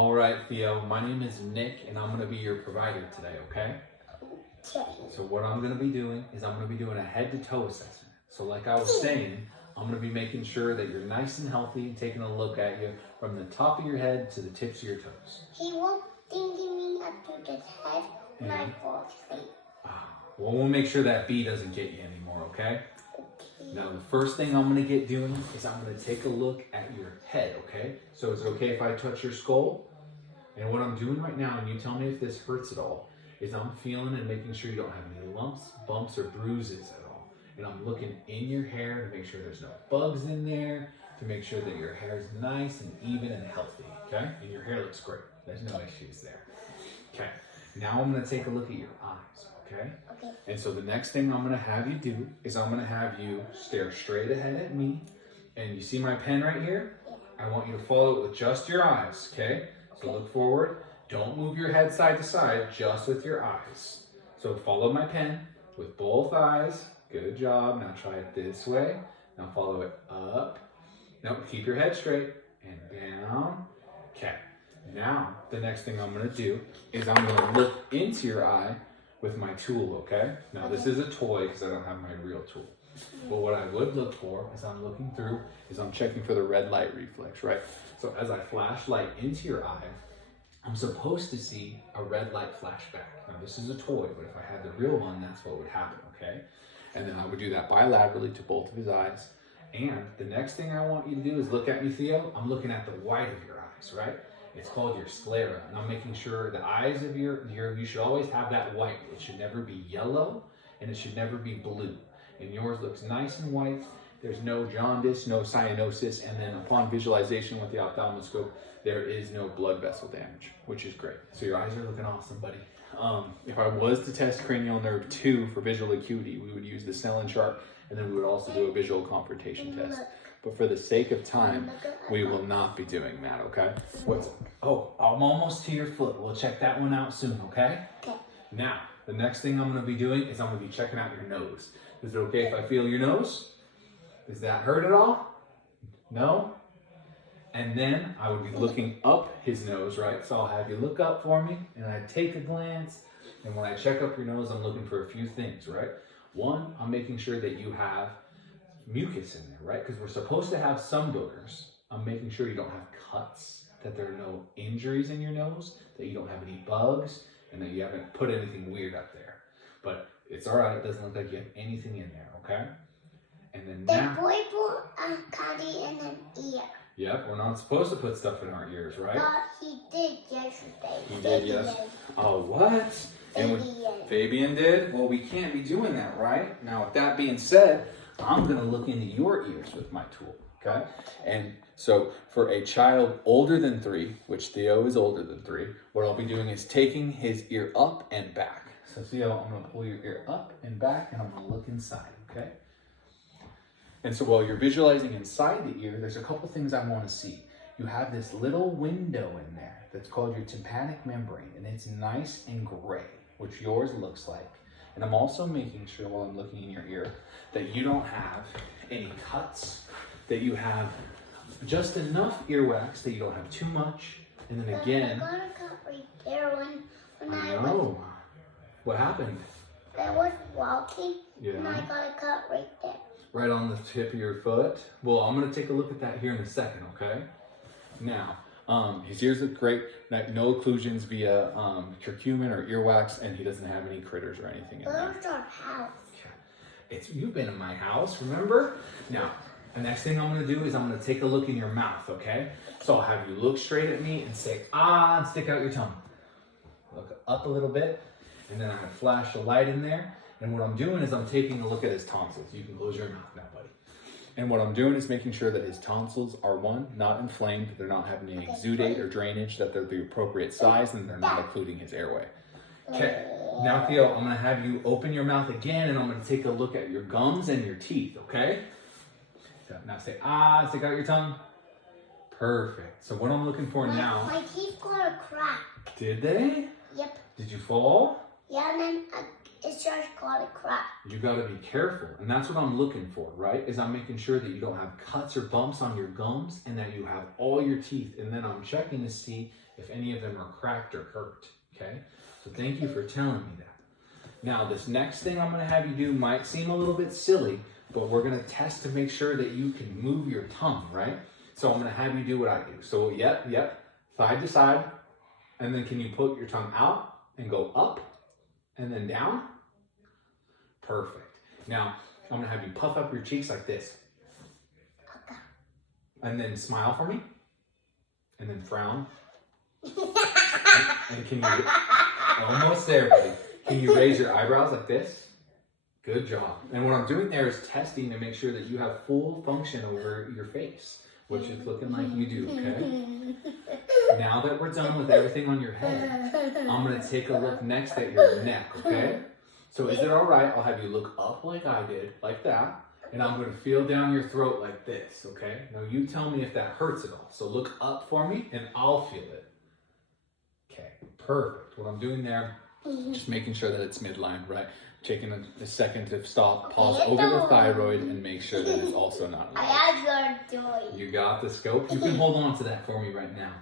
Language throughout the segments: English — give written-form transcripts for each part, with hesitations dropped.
All right, Theo, my name is Nick, and I'm going to be your provider today, okay? Okay. So what I'm going to be doing is I'm going to be doing a head-to-toe assessment. So like I was saying, I'm going to be making sure that you're nice and healthy and taking a look at you from the top of your head to the tips of your toes. He won't think me up to the head when I fall asleep. Well, we'll make sure that bee doesn't get you anymore, okay? Okay. Now, the first thing I'm going to get doing is I'm going to take a look at your head, okay? So is it okay if I touch your skull? And what I'm doing right now, and you tell me if this hurts at all, is I'm feeling and making sure you don't have any lumps, bumps, or bruises at all. And I'm looking in your hair to make sure there's no bugs in there, to make sure that your hair is nice and even and healthy, okay? And your hair looks great. There's no issues there. Okay, now I'm going to take a look at your eyes, okay? Okay. And so the next thing I'm going to have you do is I'm going to have you stare straight ahead at me. And you see my pen right here? Yeah. I want you to follow it with just your eyes, okay? So look forward. Don't move your head side to side, just with your eyes. So follow my pen with both eyes. Good job. Now try it this way. Now follow it up. Now keep your head straight and down. Okay. Now the next thing I'm going to do is I'm going to look into your eye with my tool, okay? Now this is a toy because I don't have my real tool. But what I would look for as I'm looking through is I'm checking for the red light reflex, right? So as I flash light into your eye, I'm supposed to see a red light flash back. Now this is a toy, but if I had the real one, that's what would happen, okay? And then I would do that bilaterally to both of his eyes. And the next thing I want you to do is look at me, Theo. I'm looking at the white of your eyes, right? It's called your sclera, and I'm making sure the eyes of you should always have that white. It should never be yellow, and it should never be blue. And yours looks nice and white. There's no jaundice, no cyanosis, and then upon visualization with the ophthalmoscope, there is no blood vessel damage, which is great. So your eyes are looking awesome, buddy. If I was to test cranial nerve 2 for visual acuity, we would use the Snellen chart, and then we would also do a visual confrontation test. But for the sake of time, we will not be doing that, okay? Oh, I'm almost to your foot. We'll check that one out soon, okay? Okay. Now, the next thing I'm going to be doing is I'm going to be checking out your nose. Is it okay if I feel your nose? Does that hurt at all? No? And then I would be looking up his nose, right? So I'll have you look up for me, and I take a glance. And when I check up your nose, I'm looking for a few things, right? One, I'm making sure that you have mucus in there, right? Because we're supposed to have some boogers. I'm making sure you don't have cuts, that there are no injuries in your nose, that you don't have any bugs, and that you haven't put anything weird up there. But it's all right. It doesn't look like you have anything in there, okay? And then now... The boy put a candy in an ear. Yep, we're not supposed to put stuff in our ears, right? But he did yesterday. He did, yes. Oh, what? Fabian did? Well, we can't be doing that, right? Now, with that being said, I'm going to look into your ears with my tool, okay? And so for a child older than 3, which Theo is older than 3, what I'll be doing is taking his ear up and back. So Theo, I'm going to pull your ear up and back, and I'm going to look inside, okay? And so while you're visualizing inside the ear, there's a couple things I want to see. You have this little window in there that's called your tympanic membrane, and it's nice and gray, which yours looks like. And I'm also making sure while I'm looking in your ear that you don't have any cuts, that you have just enough earwax, that you don't have too much. And then again, I got a cut right there when I know. What happened? I was walking, Yeah. and I got a cut right there. Right on the tip of your foot. Well, I'm going to take a look at that here in a second, okay? Now, his ears look great. No occlusions via curcumin or earwax, and he doesn't have any critters or anything in there. Where's our house? You've been in my house, remember? Now, the next thing I'm going to do is I'm going to take a look in your mouth, okay? So I'll have you look straight at me and say, ah, and stick out your tongue. Look up a little bit, and then I flash a light in there. And what I'm doing is I'm taking a look at his tonsils. You can close your mouth now, buddy. And what I'm doing is making sure that his tonsils are, 1, not inflamed, they're not having any exudate or drainage, that they're the appropriate size, and they're not occluding his airway. Okay, now Theo, I'm gonna have you open your mouth again, and I'm gonna take a look at your gums and your teeth, okay? So now say, ah, stick out your tongue. Perfect. So what I'm looking for now... My teeth got a crack. Did they? Yep. Did you fall? Yeah, and then it starts going to crack. You got to be careful. And that's what I'm looking for, right? Is I'm making sure that you don't have cuts or bumps on your gums and that you have all your teeth. And then I'm checking to see if any of them are cracked or hurt, okay? So thank you for telling me that. Now, this next thing I'm going to have you do might seem a little bit silly, but we're going to test to make sure that you can move your tongue, right? So I'm going to have you do what I do. So, yep, side to side. And then can you put your tongue out and go up and then down? Perfect. Now, I'm going to have you puff up your cheeks like this. And then smile for me. And then frown. And can you, almost there, buddy. Can you raise your eyebrows like this? Good job. And what I'm doing there is testing to make sure that you have full function over your face, which is looking like you do, okay? Now that we're done with everything on your head, I'm going to take a look next at your neck, okay? So is it all right? I'll have you look up like I did, like that. And I'm going to feel down your throat like this, okay? Now you tell me if that hurts at all. So look up for me and I'll feel it. Okay, perfect. What I'm doing there, just making sure that it's midline, right? Taking a second to stop, pause over the thyroid and make sure that it's also not I have your toy. You got the scope? You can hold on to that for me right now.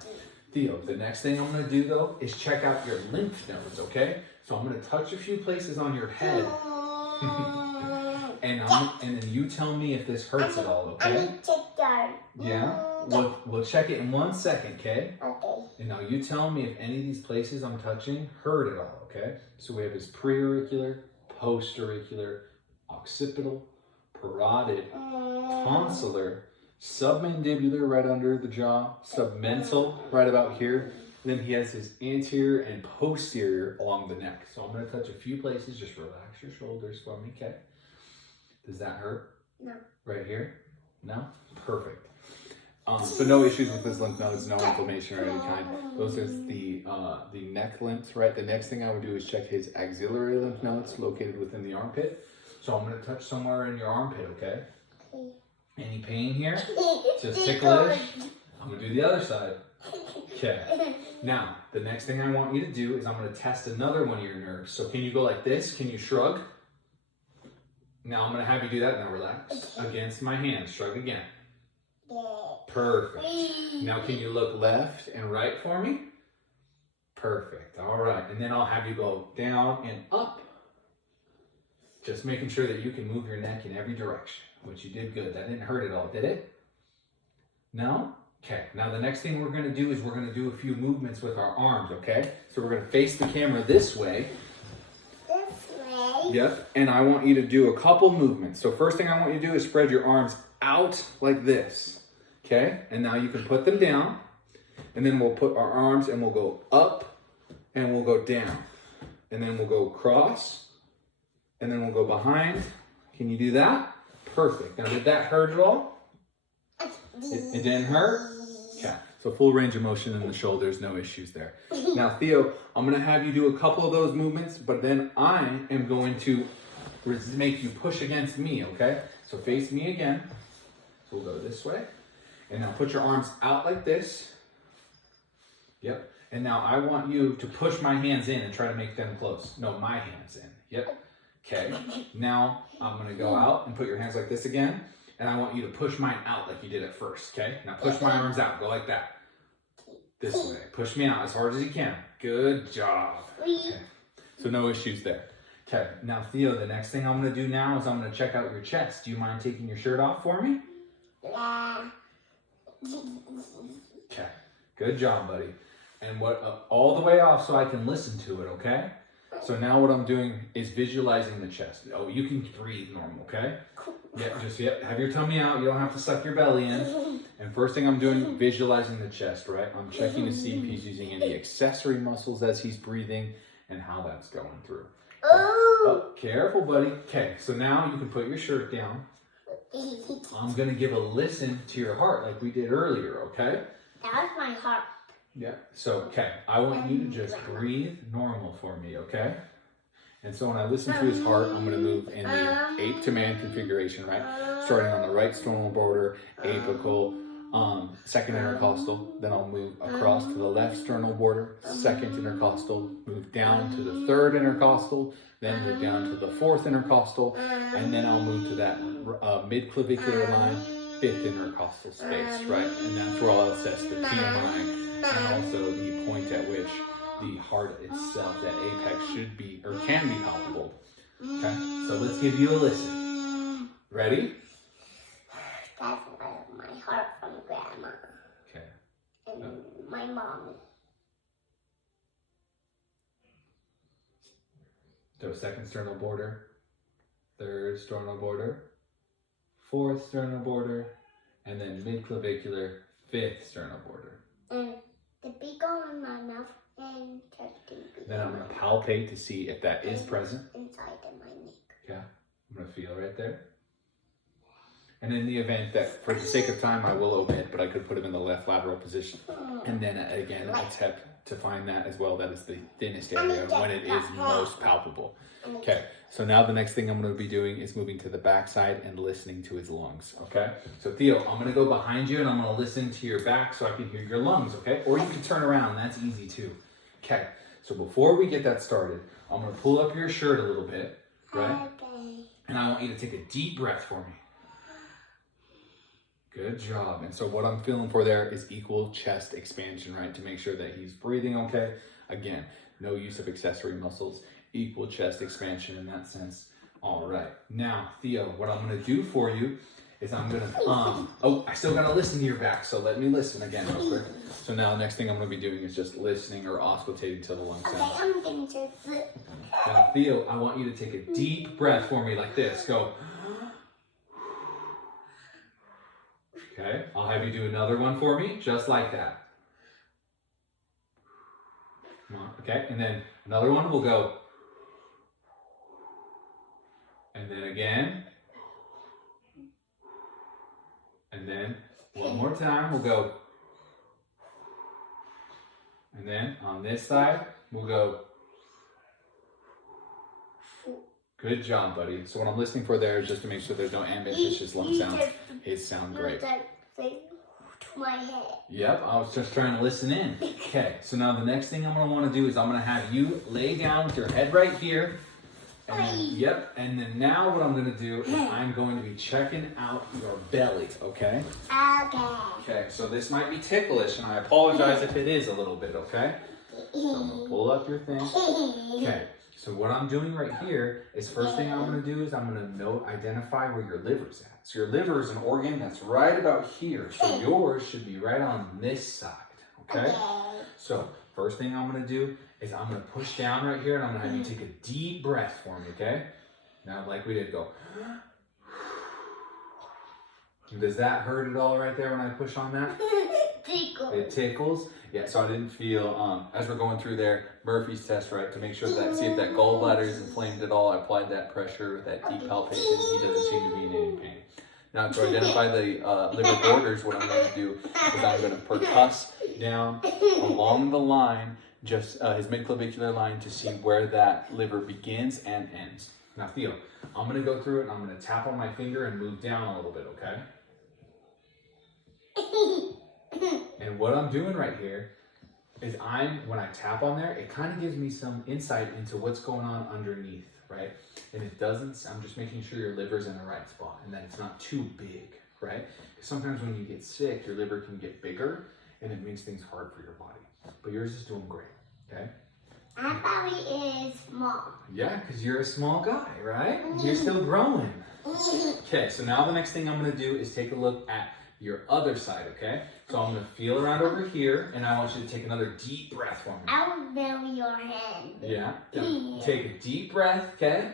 Theo, the next thing I'm going to do though is check out your lymph nodes, okay? So I'm going to touch a few places on your head. and then you tell me if this hurts at all, okay? I need to check that. Yeah? We'll check it in 1 second, okay? Okay. And now you tell me if any of these places I'm touching hurt at all, okay? So we have this preauricular, postauricular, occipital, parotid, tonsillar, submandibular right under the jaw, submental right about here. Then he has his anterior and posterior along the neck. So I'm going to touch a few places. Just relax your shoulders for me, okay? Does that hurt? No. Right here? No? Perfect. So no issues with this lymph nodes, no inflammation or any kind. Those are the neck lymphs, right? The next thing I would do is check his axillary lymph nodes located within the armpit. So I'm going to touch somewhere in your armpit, okay? Okay. Any pain here? Just ticklish? I'm going to do the other side. Okay. Now, the next thing I want you to do is I'm going to test another one of your nerves. So can you go like this? Can you shrug? Now I'm going to have you do that. Now relax. Against my hand. Shrug again. Perfect. Now can you look left and right for me? Perfect. All right. And then I'll have you go down and up. Just making sure that you can move your neck in every direction, which you did good. That didn't hurt at all, did it? No? Okay. Now the next thing we're going to do is we're going to do a few movements with our arms, okay? So we're going to face the camera this way. This way? Yep. And I want you to do a couple movements. So first thing I want you to do is spread your arms out like this. Okay, and now you can put them down, and then we'll put our arms and we'll go up and we'll go down, and then we'll go across, and then we'll go behind. Can you do that? Perfect. Now, did that hurt at all? It didn't hurt? Okay, so full range of motion in the shoulders, no issues there. Now, Theo, I'm going to have you do a couple of those movements, but then I am going to make you push against me, okay? So face me again. So we'll go this way. And now put your arms out like this. Yep. And now I want you to push my hands in and try to make them close. No, my hands in. Yep. Okay. Now I'm going to go out and put your hands like this again. And I want you to push mine out like you did at first. Okay. Now push my arms out. Go like that. This way. Push me out as hard as you can. Good job. Okay. So no issues there. Okay. Now, Theo, the next thing I'm going to do now is I'm going to check out your chest. Do you mind taking your shirt off for me? Yeah. Okay, good job, buddy. And what all the way off so I can listen to it, okay? So now what I'm doing is visualizing the chest. Oh, you can breathe normal, okay? Yeah, have your tummy out. You don't have to suck your belly in. And first thing I'm doing, visualizing the chest, right? I'm checking to see if he's using any accessory muscles as he's breathing and how that's going through. Oh, careful, buddy. Okay, so now you can put your shirt down. I'm going to give a listen to your heart like we did earlier, okay? That was my heart. Yeah, so, okay, I want you to just breathe normal for me, okay? And so when I listen to his heart, I'm going to move in the ape to man configuration, right? Starting on the right sternal border, apical, second intercostal, then I'll move across to the left sternal border, second intercostal, move down to the third intercostal, then move down to the fourth intercostal, and then I'll move to that mid-clavicular line, fifth intercostal space, right? And that's where I'll assess the PMI and also the point at which the heart itself, that apex, should be or can be palpable. Okay, so let's give you a listen. Ready? That's my heart from Grandma. Okay. And my mommy. So second sternal border, third sternal border, fourth sternal border, and then mid-clavicular, fifth sternal border. And the big one in my mouth and the big Then I'm going to palpate to see if that is present. inside of my neck. Yeah, I'm going to feel right there. And in the event that, for the sake of time, I will omit, but I could put him in the left lateral position. And then again, attempt to find that as well. That is the thinnest area when it is most palpable. Okay, so now the next thing I'm going to be doing is moving to the backside and listening to his lungs. Okay, so Theo, I'm going to go behind you and I'm going to listen to your back so I can hear your lungs. Okay, or you can turn around. That's easy too. Okay, so before we get that started, I'm going to pull up your shirt a little bit, right? Okay. And I want you to take a deep breath for me. Good job. And so what I'm feeling for there is equal chest expansion, right? To make sure that he's breathing okay. Again, no use of accessory muscles, equal chest expansion in that sense. All right. Now, Theo, what I'm going to do for you is I'm going to, I still got to listen to your back. So let me listen again real quick. So now the next thing I'm going to be doing is just listening or auscultating to the lung sounds. Okay, I'm going to Now, Theo, I want you to take a deep breath for me like this. Go. Okay, I'll have you do another one for me, just like that. Come on, okay, and then another one, we'll go. And then again. And then one more time, we'll go. And then on this side, we'll go. Good job, buddy. So what I'm listening for there is just to make sure there's no ambitious lung sounds. His sound great. To my head. Yep, I was just trying to listen in. Okay, so now the next thing I'm going to want to do is I'm going to have you lay down with your head right here. And then, yep, and then now what I'm going to do is I'm going to be checking out your belly, okay? Okay. Okay, so this might be ticklish, and I apologize if it is a little bit, okay? So I'm going to pull up your thing. Okay. So what I'm doing right here is first thing I'm going to do is I'm going to identify where your liver's at. So your liver is an organ that's right about here. So yours should be right on this side, okay? So first thing I'm going to do is I'm going to push down right here and I'm going to have you take a deep breath for me, okay? Now like we did, go. Does that hurt at all right there when I push on that? It tickles. Yeah, so I didn't feel, as we're going through there, Murphy's test, right, to make sure that, see if that gallbladder is inflamed at all. I applied that pressure with that deep palpation. He doesn't seem to be in any pain. Now, to identify the liver borders, what I'm going to do is I'm going to percuss down along the line, just his midclavicular line, to see where that liver begins and ends. Now, Theo, I'm going to go through it and I'm going to tap on my finger and move down a little bit, okay? And what I'm doing right here is when I tap on there, it kind of gives me some insight into what's going on underneath, right? And it doesn't, I'm just making sure your liver's in the right spot and that it's not too big, right? Because sometimes when you get sick, your liver can get bigger and it makes things hard for your body. But yours is doing great, okay? My body is small. Yeah, because you're a small guy, right? You're still growing. Okay, so now the next thing I'm going to do is take a look at your other side, okay? So I'm going to feel around over here, and I want you to take another deep breath for me. I will feel your hand. Yeah. Take a deep breath, okay?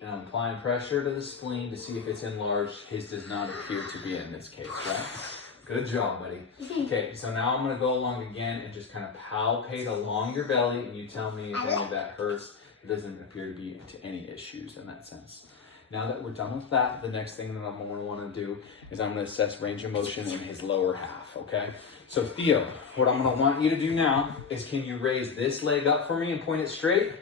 And I'm applying pressure to the spleen to see if it's enlarged. His does not appear to be in this case, right? Good job, buddy. Okay, so now I'm going to go along again and just kind of palpate along your belly, and you tell me if any of that hurts. It doesn't appear to be to any issues in that sense. Now that we're done with that, the next thing that I'm going to want to do is I'm going to assess range of motion in his lower half, okay? So Theo, what I'm going to want you to do now is can you raise this leg up for me and point it straight?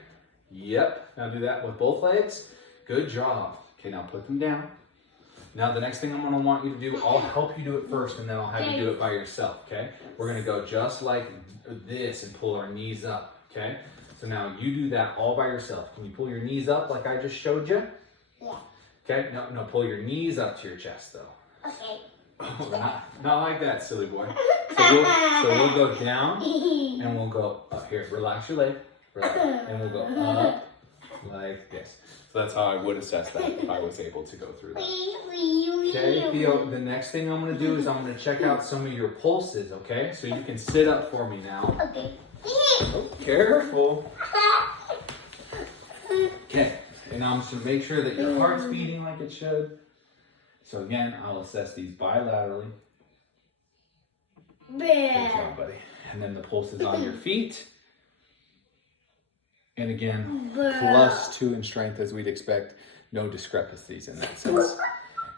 Yep. Now do that with both legs. Good job. Okay, now put them down. Now the next thing I'm gonna want you to do, I'll help you do it first and then I'll have you do it by yourself, okay? We're gonna go just like this and pull our knees up, okay? So now you do that all by yourself. Can you pull your knees up like I just showed you? Yeah. Okay, no, pull your knees up to your chest though. Okay. Oh, not like that, silly boy. So we'll go down and we'll go up here. Relax your leg, relax, and we'll go up like this. So that's how I would assess that if I was able to go through that. Okay, Theo, the next thing I'm gonna do is I'm gonna check out some of your pulses, okay? So you can sit up for me now. Okay. Oh, careful. Okay, and I'm just gonna make sure that your heart's beating like it should. So again, I'll assess these bilaterally. Good job, buddy. And then the pulses on your feet. And again, +2 in strength as we'd expect. No discrepancies in that sense.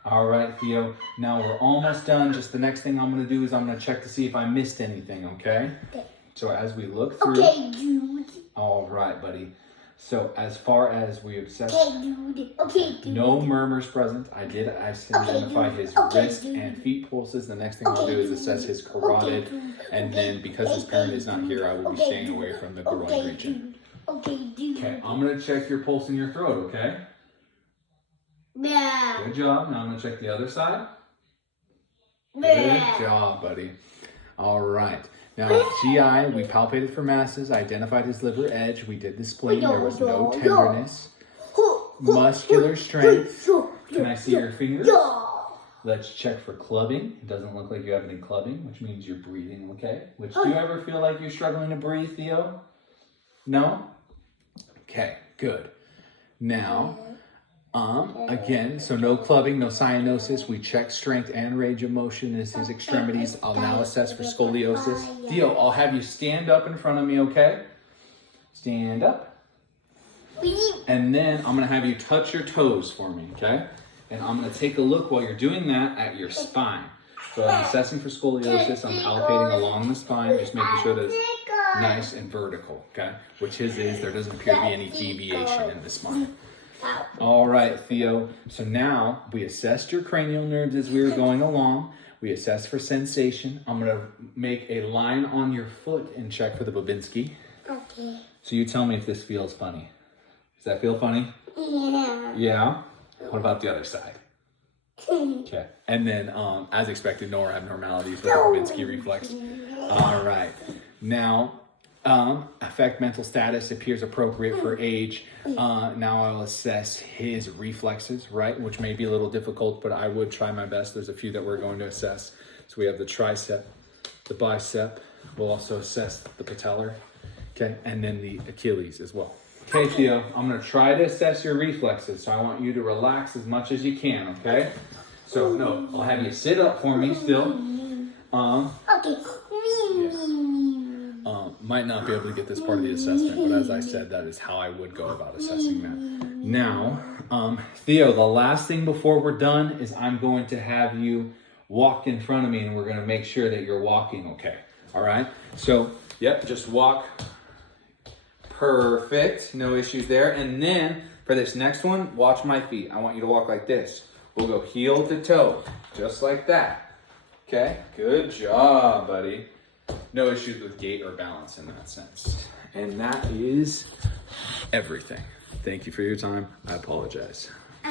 All right, Theo. Now we're almost done. Just the next thing I'm going to do is I'm going to check to see if I missed anything, okay? Okay. So as we look through. Okay, dude. All right, buddy. So as far as we assess. Okay, dude. Okay, dude. No murmurs present. I identify his wrist and feet pulses. The next thing I'll do is assess his carotid. And then because his parent is not here, I will be staying away from the groin region. Okay, dude. Okay, I'm going to check your pulse in your throat, okay? Yeah. Good job. Now I'm going to check the other side. Good job, buddy. All right. Now, GI, we palpated for masses, identified his liver edge. We did the spleen. There was no tenderness. Muscular strength. Can I see your fingers? Let's check for clubbing. It doesn't look like you have any clubbing, which means you're breathing okay. Do you ever feel like you're struggling to breathe, Theo? No? Okay, good. Now, again, so no clubbing, no cyanosis. We check strength and range of motion in his extremities. I'll now assess for scoliosis. Theo, I'll have you stand up in front of me, okay? Stand up. And then I'm gonna have you touch your toes for me, okay? And I'm gonna take a look while you're doing that at your spine. So I'm assessing for scoliosis. I'm palpating along the spine, just making sure that it's nice and vertical, okay? Which his is, there doesn't appear to be any deviation in the spine. All right, Theo. So now we assessed your cranial nerves as we were going along. We assessed for sensation. I'm going to make a line on your foot and check for the Babinski. Okay. So you tell me if this feels funny. Does that feel funny? Yeah. Yeah? What about the other side? Okay. And then, as expected, no abnormalities with the Babinski reflex. All right. Now, affect mental status appears appropriate for age. Now I'll assess his reflexes, right? Which may be a little difficult, but I would try my best. There's a few that we're going to assess. So we have the tricep, the bicep. We'll also assess the patellar, okay? And then the Achilles as well. Okay, Theo, I'm gonna try to assess your reflexes. So I want you to relax as much as you can, okay? So no, I'll have you sit up for me still. Okay. Might not be able to get this part of the assessment, but as I said, that is how I would go about assessing that. Now, Theo, the last thing before we're done is I'm going to have you walk in front of me and we're going to make sure that you're walking okay. All right? So, yep, just walk. Perfect. No issues there. And then for this next one, watch my feet. I want you to walk like this. We'll go heel to toe, just like that. Okay? Good job, buddy. No issues with gait or balance in that sense. And that is everything. Thank you for your time. I apologize.